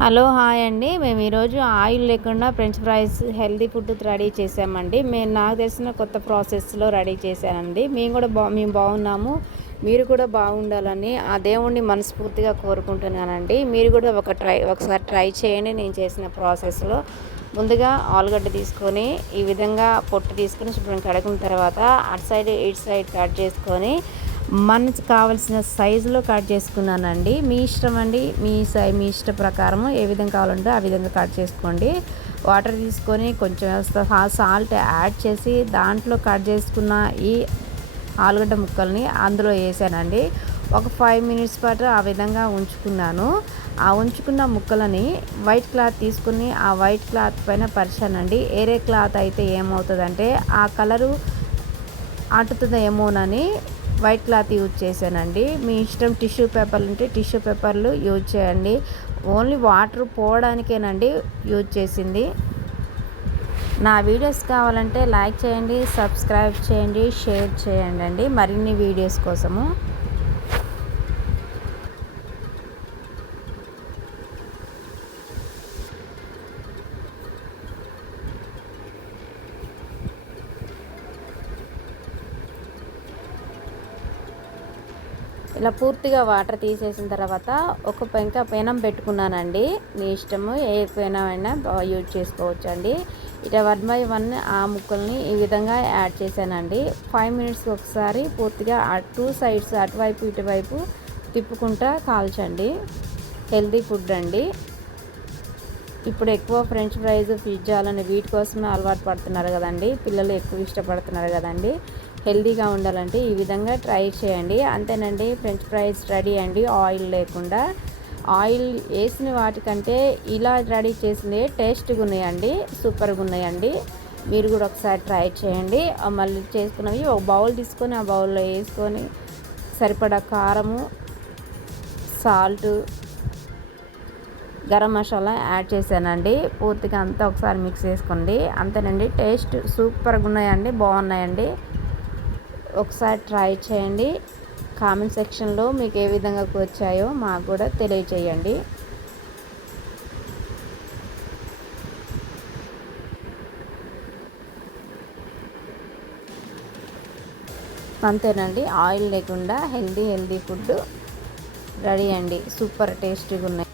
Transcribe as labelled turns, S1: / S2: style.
S1: Hello hi అండి. మేము ఈరోజు ఆయిల్ లేకుండా French fries healthy food ready చేసామండి. మేము నాకు తెలిసిన కొత్త ప్రాసెస్లో రెడీ చేశానండి. మేము కూడా బా మేము బాగున్నాము. మీరు కూడా బాగుండాలని ఆ దేవుణ్ణి మనస్ఫూర్తిగా కోరుకుంటున్నానండి. మీరు కూడా ఒక ట్రై ఒకసారి ట్రై చేయండి నేను చేసిన ప్రాసెస్లో. ముందుగా ఆలుగడ్డ తీసుకొని ఈ విధంగా పొట్టు తీసుకొని శుభ్రం కడుకున్న తర్వాత అటు సైడ్ ఇటు సైడ్ కట్ చేసుకొని మనకు కావాల్సిన సైజులో కట్ చేసుకున్నానండి. మీ ఇష్టం అండి. మీ సై మీ ఇష్ట ప్రకారము ఏ విధంగా కావాలంటే ఆ విధంగా కట్ చేసుకోండి. వాటర్ తీసుకొని కొంచెం సాల్ట్ యాడ్ చేసి దాంట్లో కట్ చేసుకున్న ఈ ఆలుగడ్డ ముక్కల్ని అందులో వేసానండి. ఒక ఫైవ్ మినిట్స్ పాటు ఆ విధంగా ఉంచుకున్నాను. ఆ ఉంచుకున్న ముక్కలని వైట్ క్లాత్ తీసుకుని ఆ వైట్ క్లాత్ పైన పరిచానండి. ఏరే క్లాత్ అయితే ఏమవుతుందంటే ఆ కలరు అంటుతుందేమోనని వైట్ క్లాత్ యూజ్ చేశానండి. మీ ఇష్టం టిష్యూ పేపర్లు ఉంటే టిష్యూ పేపర్లు యూజ్ చేయండి. ఓన్లీ వాటర్ పోవడానికేనండి యూజ్ చేసింది. నా వీడియోస్ కావాలంటే లైక్ చేయండి సబ్స్క్రైబ్ చేయండి షేర్ చేయండి అండి మరిన్ని వీడియోస్ కోసము. ఇలా పూర్తిగా వాటర్ తీసేసిన తర్వాత ఒక పెంక పెనం పెట్టుకున్నానండి. మీ ఇష్టము ఏ పెనం అయినా యూజ్ చేసుకోవచ్చు అండి ఇట వన్ బై వన్ ఆ ముక్కల్ని ఈ విధంగా యాడ్ చేశానండి. ఫైవ్ మినిట్స్ ఒకసారి పూర్తిగా టూ సైడ్స్ అటువైపు ఇటువైపు తిప్పుకుంటా కాల్చండి. హెల్తీ ఫుడ్ అండి. ఇప్పుడు ఎక్కువ ఫ్రెంచ్ ఫ్రైస్ పిజ్జాలని వీటి కోసమే అలవాటు పడుతున్నారు కదండి. పిల్లలు ఎక్కువ ఇష్టపడుతున్నారు కదండి. హెల్దీగా ఉండాలంటే ఈ విధంగా ట్రై చేయండి. అంతేనండి ఫ్రెంచ్ ఫ్రైస్ రెడీ అండి. ఆయిల్ లేకుండా. ఆయిల్ వేసిన వాటికంటే ఇలా రెడీ చేసినవి టేస్ట్గా ఉన్నాయండి సూపర్గా ఉన్నాయండి. మీరు కూడా ఒకసారి ట్రై చేయండి. మళ్ళీ చేసుకున్నవి ఒక బౌల్ తీసుకొని ఆ బౌల్లో వేసుకొని సరిపడా కారము సాల్ట్ గరం మసాలా యాడ్ చేశానండి. పూర్తిగా అంతా ఒకసారి మిక్స్ చేసుకోండి. అంతేనండి టేస్ట్ సూపర్గా ఉన్నాయండి బాగున్నాయండి. ఒకసారి ట్రై చేయండి. కామెంట్ సెక్షన్లో మీకు ఏ విధంగా వచ్చాయో మాకు కూడా తెలియచేయండి. అంతేనండి ఆయిల్ లేకుండా హెల్దీ హెల్దీ ఫుడ్ రెడీ అండి. సూపర్ టేస్టీగా ఉన్నాయి.